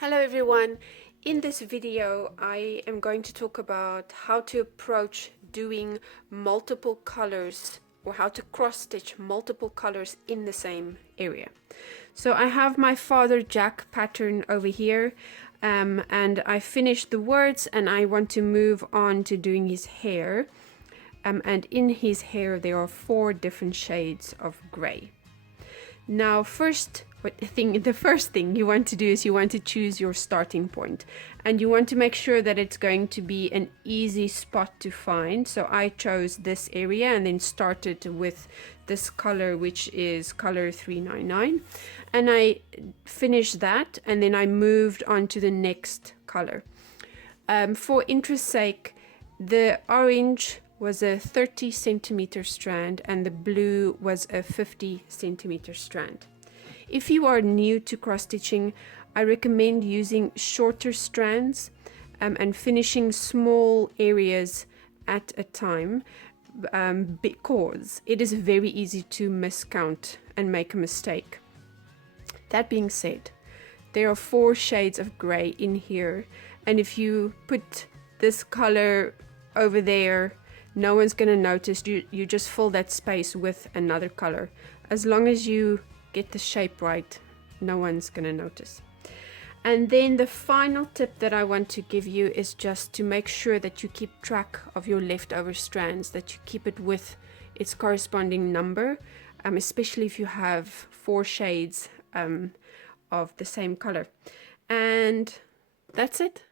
Hello everyone. In this video I am going to talk about how to approach doing multiple colors or how to cross stitch multiple colors in the same area. So I have my Father Jack pattern over here and I finished the words and I want to move on to doing his hair, and in his hair there are 4 different shades of gray. Now the first thing you want to do is you want to choose your starting point, and you want to make sure that it's going to be an easy spot to find. So I chose this area and then started with this color, which is color 399, and I finished that and then I moved on to the next color. For interest's sake, the orange was a 30 centimeter strand and the blue was a 50 centimeter strand. If you are new to cross stitching, I recommend using shorter strands and finishing small areas at a time, because it is very easy to miscount and make a mistake. That being said, there are 4 shades of gray in here, and if you put this color over there, no one's going to notice. You just fill that space with another color. As long as you get the shape right, no one's going to notice. And then the final tip that I want to give you is just to make sure that you keep track of your leftover strands, that you keep it with its corresponding number, especially if you have 4 shades of the same color. And that's it.